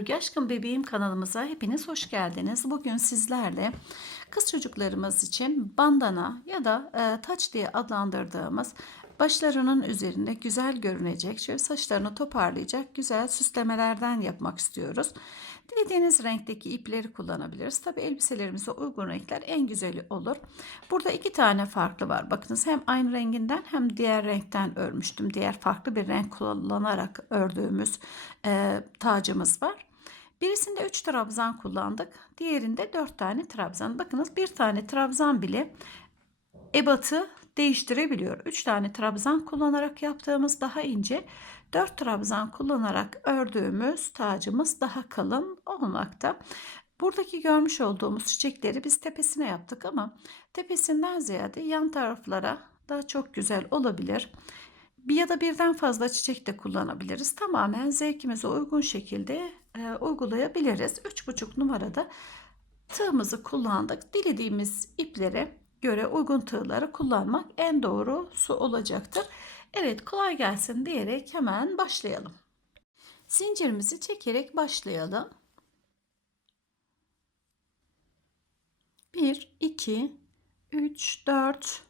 Örgü Aşkım Bebeğim kanalımıza hepiniz hoş geldiniz. Bugün sizlerle kız çocuklarımız için bandana ya da e, taç diye adlandırdığımız başlarının üzerinde güzel görünecek, şöyle saçlarını toparlayacak güzel süslemelerden yapmak istiyoruz. Dilediğiniz renkteki ipleri kullanabiliriz. Tabi elbiselerimize uygun renkler en güzeli olur. Burada iki tane farklı var. Bakınız hem aynı renginden hem diğer renkten örmüştüm. Diğer farklı bir renk kullanarak ördüğümüz e, tacımız var. Birisinde 3 trabzan kullandık. Diğerinde 4 tane trabzan. Bakınız bir tane trabzan bile ebatı değiştirebiliyor. 3 tane trabzan kullanarak yaptığımız daha ince, 4 trabzan kullanarak ördüğümüz tacımız daha kalın olmakta. Buradaki görmüş olduğumuz çiçekleri biz tepesine yaptık ama tepesinden ziyade yan taraflara daha çok güzel olabilir. Bir ya da birden fazla çiçek de kullanabiliriz. Tamamen zevkimize uygun şekilde e, uygulayabiliriz. 3,5 numarada tığımızı kullandık. Dilediğimiz iplere göre uygun tığları kullanmak en doğrusu olacaktır. Evet kolay gelsin diyerek hemen başlayalım. Zincirimizi çekerek başlayalım. 1, 2, 3, 4,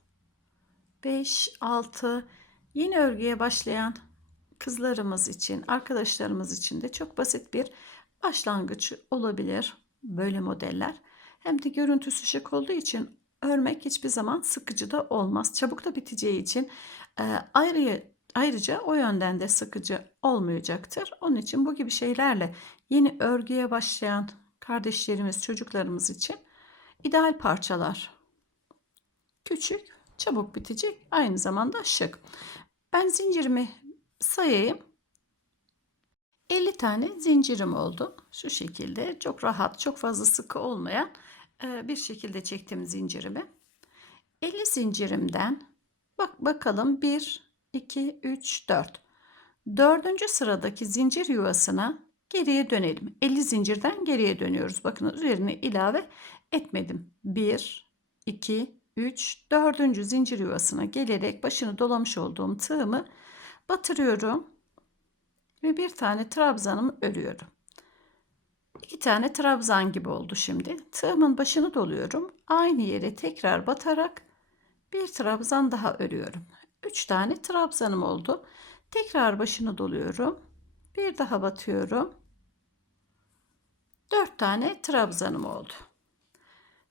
5, 6 yeni örgüye başlayan kızlarımız için, arkadaşlarımız için de çok basit bir başlangıç olabilir böyle modeller. Hem de görüntüsü şık olduğu için örmek hiçbir zaman sıkıcı da olmaz. Çabuk da biteceği için e, ayrı, ayrıca o yönden de sıkıcı olmayacaktır. Onun için bu gibi şeylerle yeni örgüye başlayan kardeşlerimiz, çocuklarımız için ideal parçalar. Küçük, çabuk bitecek, aynı zamanda şık. Ben zincirimi sayayım. 50 tane zincirim oldu. Şu şekilde çok rahat, çok fazla sıkı olmayan e, bir şekilde çektim zincirimi. 50 zincirimden bak bakalım 1 2 3 4. Dördüncü sıradaki zincir yuvasına geriye dönelim. 50 zincirden geriye dönüyoruz. Bakın üzerine ilave etmedim. 1 2 3 dördüncü zincir yuvasına gelerek başını dolamış olduğum tığımı batırıyorum ve bir tane trabzanımı örüyorum. İki tane trabzan gibi oldu şimdi. Tığımın başını doluyorum. Aynı yere tekrar batarak bir trabzan daha örüyorum. Üç tane trabzanım oldu. Tekrar başını doluyorum. Bir daha batıyorum. Dört tane trabzanım oldu.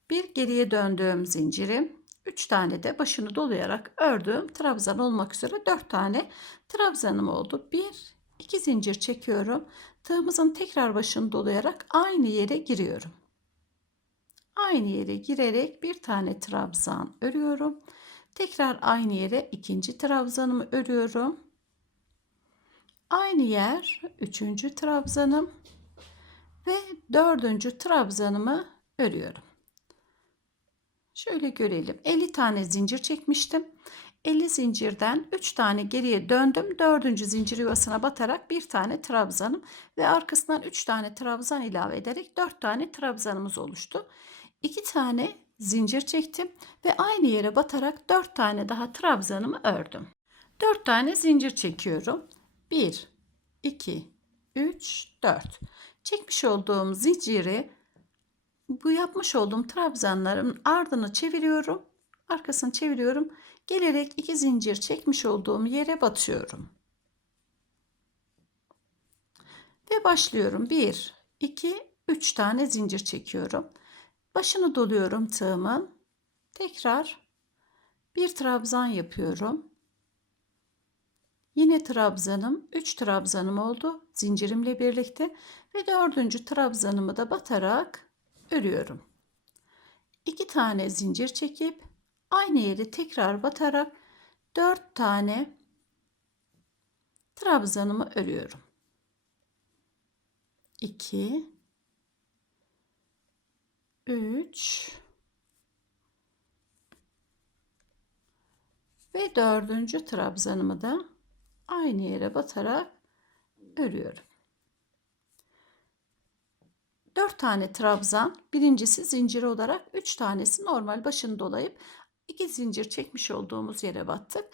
Bir geriye döndüğüm zincirim. Üç tane de başını dolayarak ördüğüm trabzan olmak üzere dört tane trabzanım oldu. Bir, iki zincir çekiyorum. Tığımızın tekrar başını dolayarak aynı yere giriyorum. Aynı yere girerek bir tane trabzan örüyorum. Tekrar aynı yere ikinci trabzanımı örüyorum. Aynı yer üçüncü trabzanım ve dördüncü trabzanımı örüyorum. Şöyle görelim. 50 tane zincir çekmiştim. 50 zincirden 3 tane geriye döndüm. 4. zincir yuvasına batarak bir tane trabzanım ve arkasından 3 tane trabzan ilave ederek 4 tane trabzanımız oluştu. 2 tane zincir çektim ve aynı yere batarak 4 tane daha trabzanımı ördüm. 4 tane zincir çekiyorum. 1 2 3 4. Çekmiş olduğum zinciri bu yapmış olduğum trabzanların ardını çeviriyorum. Arkasını çeviriyorum gelerek iki zincir çekmiş olduğum yere batıyorum. Ve başlıyorum. 1 2 3 tane zincir çekiyorum. Başını doluyorum tığımın. Tekrar bir trabzan yapıyorum. Yine trabzanım 3 trabzanım oldu zincirimle birlikte ve dördüncü trabzanımı da batarak örüyorum. 2 tane zincir çekip aynı yere tekrar batarak 4 tane trabzanımı örüyorum. 2 3 ve dördüncü trabzanımı da aynı yere batarak örüyorum. 4 tane trabzan, birincisi zincir olarak 3 tanesi normal başını dolayıp 2 zincir çekmiş olduğumuz yere battık.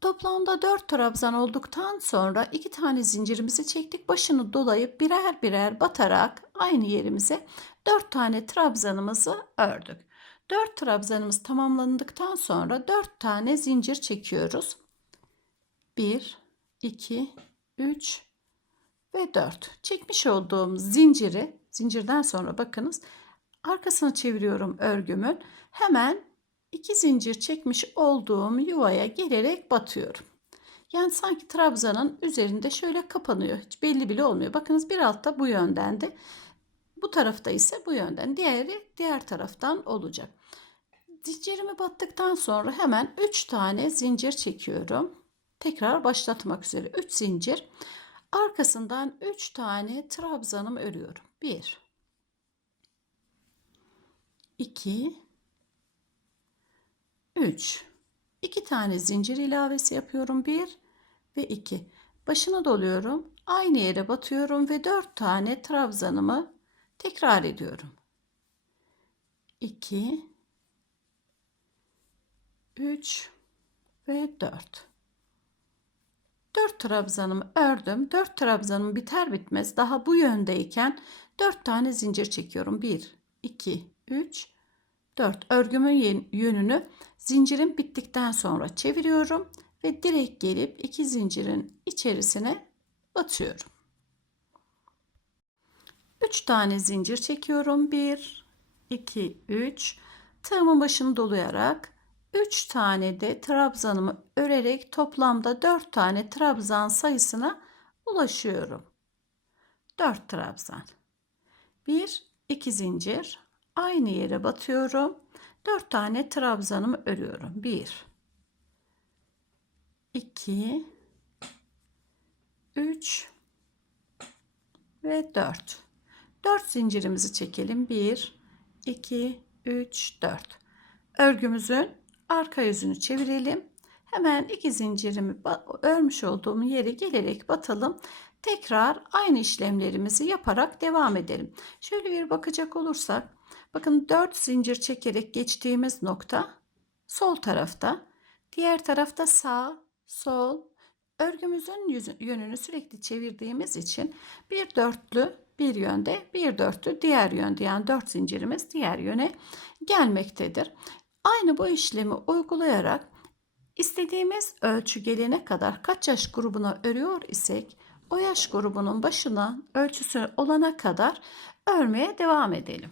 Toplamda 4 trabzan olduktan sonra iki tane zincirimizi çektik. Başını dolayıp birer birer batarak aynı yerimize 4 tane trabzanımızı ördük. 4 trabzanımız tamamlandıktan sonra 4 tane zincir çekiyoruz. 1, 2, 3 ve 4. Çekmiş olduğum zinciri, zincirden sonra bakınız arkasını çeviriyorum örgümün. Hemen iki zincir çekmiş olduğum yuvaya gelerek batıyorum. Yani sanki trabzanın üzerinde şöyle kapanıyor. Hiç belli bile olmuyor. Bakınız bir altta bu yöndendi. Bu tarafta ise bu yönden. Diğeri diğer taraftan olacak. Zincirimi battıktan sonra hemen 3 tane zincir çekiyorum. Tekrar başlatmak üzere 3 zincir. Arkasından 3 tane trabzanımı örüyorum. 1 2 3 2 tane zincir ilavesi yapıyorum. 1 ve 2. Başını doluyorum. Aynı yere batıyorum ve 4 tane trabzanımı tekrar ediyorum. 2 3 ve 4. 4 trabzanımı ördüm. 4 trabzanım biter bitmez daha bu yöndeyken 4 tane zincir çekiyorum. 1 2 3 4 örgümün yönünü zincirin bittikten sonra çeviriyorum ve direkt gelip iki zincirin içerisine batıyorum. 3 tane zincir çekiyorum. 1 2 3 tığımın başını dolayarak 3 tane de trabzanımı örerek toplamda 4 tane trabzan sayısına ulaşıyorum. 4 trabzan. 1 2 zincir aynı yere batıyorum. 4 tane trabzanımı örüyorum. 1 2 3 ve 4. 4 zincirimizi çekelim. 1 2 3 4. Örgümüzün arka yüzünü çevirelim. Hemen iki zincirimi örmüş olduğum yere gelerek batalım. Tekrar aynı işlemlerimizi yaparak devam edelim. Şöyle bir bakacak olursak bakın 4 zincir çekerek geçtiğimiz nokta sol tarafta. Diğer tarafta sağ, sol. Örgümüzün yüzü, yönünü sürekli çevirdiğimiz için bir dörtlü bir yönde, bir dörtlü diğer yönde yani dört zincirimiz diğer yöne gelmektedir. Aynı bu işlemi uygulayarak istediğimiz ölçü gelene kadar kaç yaş grubuna örüyor isek o yaş grubunun başına ölçüsü olana kadar örmeye devam edelim.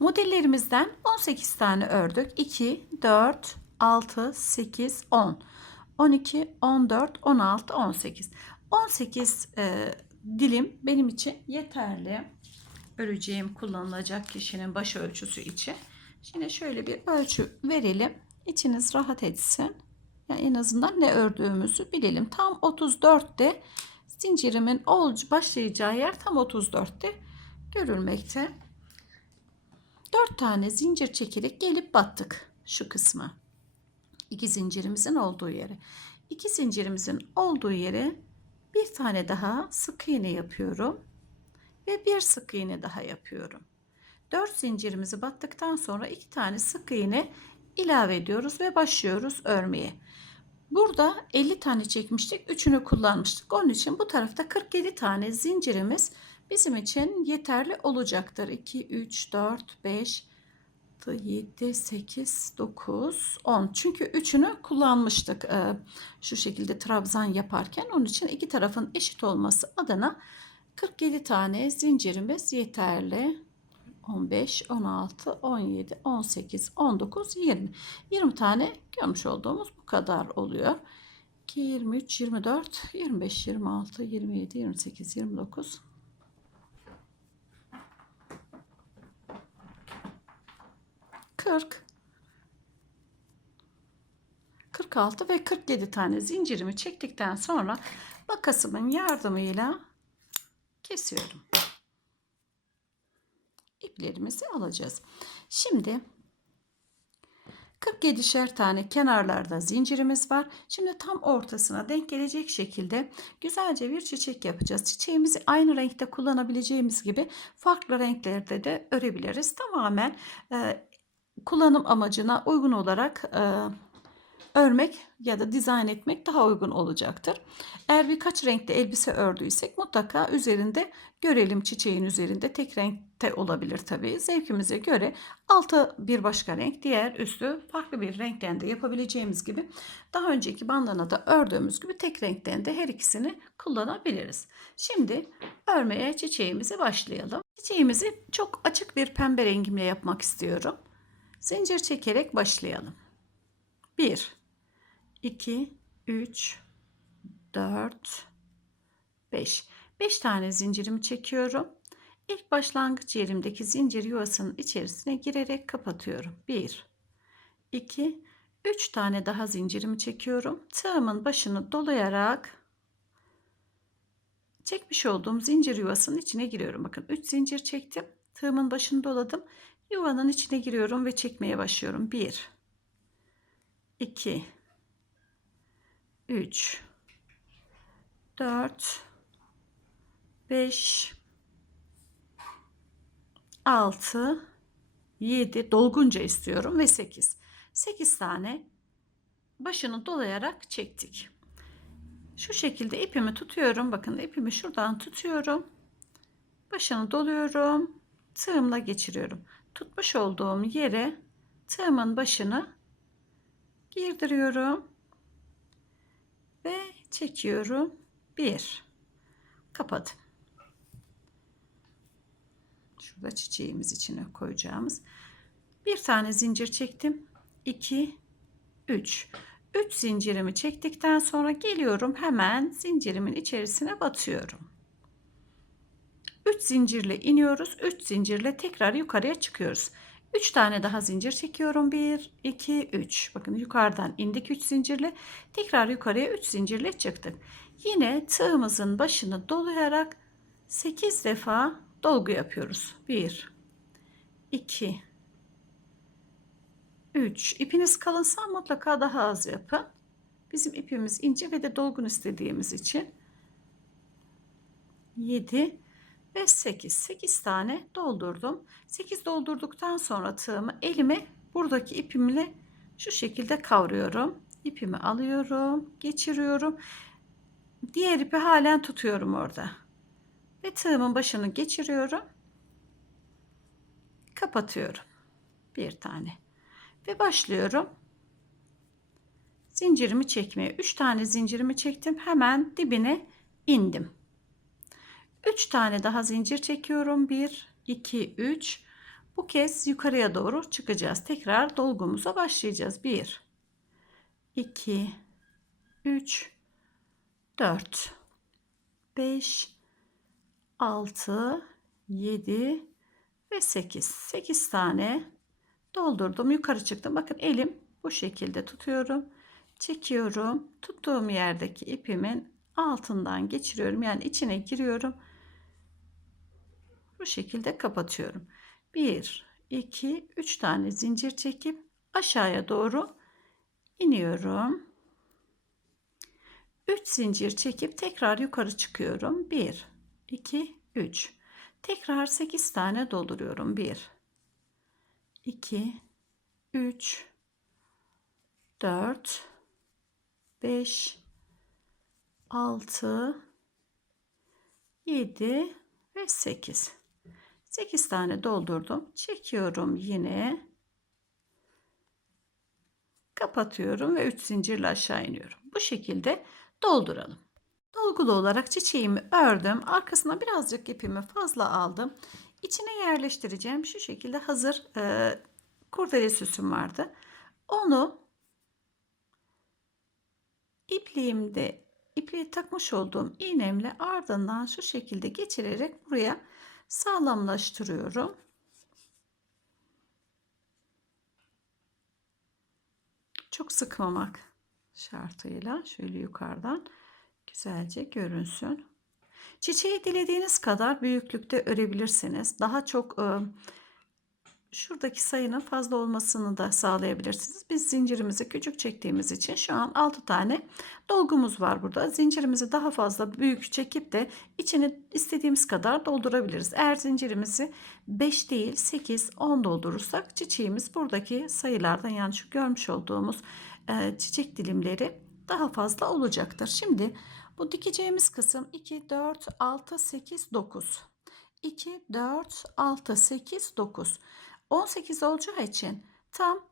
Modellerimizden 18 tane ördük. 2, 4, 6, 8, 10, 12, 14, 16, 18. 18 e, dilim benim için yeterli. Öreceğim kullanılacak kişinin baş ölçüsü için. Şimdi şöyle bir ölçü verelim. İçiniz rahat etsin. Yani en azından ne ördüğümüzü bilelim. Tam 34'te zincirimin başlayacağı yer tam 34'te görülmekte. 4 tane zincir çekerek gelip battık şu kısmı. İki zincirimizin olduğu yere. İki zincirimizin olduğu yere bir tane daha sık iğne yapıyorum ve bir sık iğne daha yapıyorum. 4 zincirimizi battıktan sonra iki tane sık iğne ilave ediyoruz ve başlıyoruz örmeye. Burada 50 tane çekmiştik. Üçünü kullanmıştık. Onun için bu tarafta 47 tane zincirimiz bizim için yeterli olacaktır. 2, 3, 4, 5, 7, 8, 9, 10. Çünkü üçünü kullanmıştık e, şu şekilde trabzan yaparken. Onun için iki tarafın eşit olması adına 47 tane zincirimiz yeterli. 15, 16, 17, 18, 19, 20. 20 tane görmüş olduğumuz bu kadar oluyor. 2, 23, 24, 25, 26, 27, 28, 29, 40 46 ve 47 tane zincirimi çektikten sonra makasımın yardımıyla kesiyorum. İplerimizi alacağız. Şimdi 47'şer tane kenarlarda zincirimiz var. Şimdi tam ortasına denk gelecek şekilde güzelce bir çiçek yapacağız. Çiçeğimizi aynı renkte kullanabileceğimiz gibi farklı renklerde de örebiliriz. Tamamen e, kullanım amacına uygun olarak e, örmek ya da dizayn etmek daha uygun olacaktır. Eğer birkaç renkte elbise ördüysek mutlaka üzerinde görelim çiçeğin üzerinde tek renkte olabilir tabii. Zevkimize göre altı bir başka renk diğer üstü farklı bir renkten de yapabileceğimiz gibi daha önceki bandanada ördüğümüz gibi tek renkten de her ikisini kullanabiliriz. Şimdi örmeye çiçeğimize başlayalım. Çiçeğimizi çok açık bir pembe rengimle yapmak istiyorum. Zincir çekerek başlayalım. 1 2 3 4 5 5 tane zincirimi çekiyorum. İlk başlangıç yerimdeki zincir yuvasının içerisine girerek kapatıyorum. 1 2 3 tane daha zincirimi çekiyorum. Tığımın başını dolayarak çekmiş olduğum zincir yuvasının içine giriyorum. Bakın 3 zincir çektim. Tığımın başını doladım. Yuvanın içine giriyorum ve çekmeye başlıyorum. 1 2 3 4 5 6 7 dolgunca istiyorum ve 8. 8 tane başını dolayarak çektik. Şu şekilde ipimi tutuyorum. Bakın ipimi şuradan tutuyorum. Başını doluyorum. Tığımla geçiriyorum. Tutmuş olduğum yere tığımın başını girdiriyorum ve çekiyorum. Bir. Kapadım. Şurada çiçeğimiz içine koyacağımız. Bir tane zincir çektim. 2 3 3 zincirimi çektikten sonra geliyorum hemen zincirimin içerisine batıyorum. 3 zincirle iniyoruz. 3 zincirle tekrar yukarıya çıkıyoruz. 3 tane daha zincir çekiyorum. 1, 2, 3. Bakın yukarıdan indik 3 zincirle. Tekrar yukarıya 3 zincirle çıktık. Yine tığımızın başını dolayarak 8 defa dolgu yapıyoruz. 1, 2, 3. İpiniz kalınsa mutlaka daha az yapın. Bizim ipimiz ince ve de dolgun istediğimiz için 7 ve 8. 8 tane doldurdum. 8 doldurduktan sonra tığımı elime buradaki ipimle şu şekilde kavruyorum. İpimi alıyorum, geçiriyorum. Diğer ipi halen tutuyorum orada. Ve tığımın başını geçiriyorum. Kapatıyorum. Bir tane. Ve başlıyorum. Zincirimi çekmeye. 3 tane zincirimi çektim. Hemen dibine indim. 3 tane daha zincir çekiyorum. 1, 2, 3. Bu kez yukarıya doğru çıkacağız. Tekrar dolgumuza başlayacağız. 1, 2, 3, 4, 5, 6, 7 ve 8. 8 tane doldurdum. Yukarı çıktım. Bakın elim bu şekilde tutuyorum. Çekiyorum. Tuttuğum yerdeki ipimin altından geçiriyorum. Yani içine giriyorum bu şekilde kapatıyorum. 1 2 3 tane zincir çekip aşağıya doğru iniyorum. 3 zincir çekip tekrar yukarı çıkıyorum. 1 2 3 tekrar 8 tane dolduruyorum. 1 2 3 4 5 6 7 ve 8 8 tane doldurdum. Çekiyorum yine. Kapatıyorum ve 3 zincirle aşağı iniyorum. Bu şekilde dolduralım. Dolgulu olarak çiçeğimi ördüm. Arkasına birazcık ipimi fazla aldım. İçine yerleştireceğim. Şu şekilde hazır e, kurdele süsüm vardı. Onu ipliğimde ipliğe takmış olduğum iğnemle ardından şu şekilde geçirerek buraya sağlamlaştırıyorum. Çok sıkmamak şartıyla şöyle yukarıdan güzelce görünsün. Çiçeği dilediğiniz kadar büyüklükte örebilirsiniz. Daha çok e, şuradaki sayının fazla olmasını da sağlayabilirsiniz. Biz zincirimizi küçük çektiğimiz için şu an 6 tane dolgumuz var burada. Zincirimizi daha fazla büyük çekip de içini istediğimiz kadar doldurabiliriz. Eğer zincirimizi 5 değil 8 10 doldurursak çiçeğimiz buradaki sayılardan yani şu görmüş olduğumuz e, çiçek dilimleri daha fazla olacaktır. Şimdi bu dikeceğimiz kısım 2 4 6 8 9 2, 4, 6, 8, 9. 18 olacağı için tam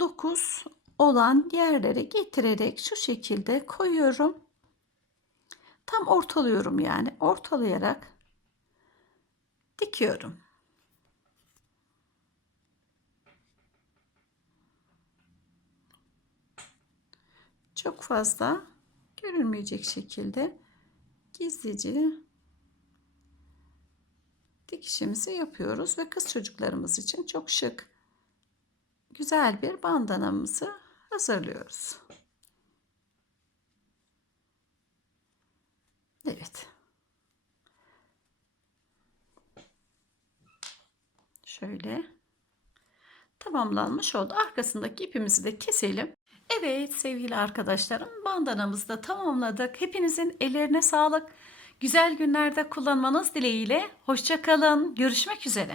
9 olan yerleri getirerek şu şekilde koyuyorum. Tam ortalıyorum yani. Ortalayarak dikiyorum. Çok fazla görünmeyecek şekilde gizlice dikişimizi yapıyoruz ve kız çocuklarımız için çok şık güzel bir bandanamızı hazırlıyoruz. Evet. Şöyle tamamlanmış oldu. Arkasındaki ipimizi de keselim. Evet sevgili arkadaşlarım bandanamızı da tamamladık. Hepinizin ellerine sağlık. Güzel günlerde kullanmanız dileğiyle. Hoşçakalın. Görüşmek üzere.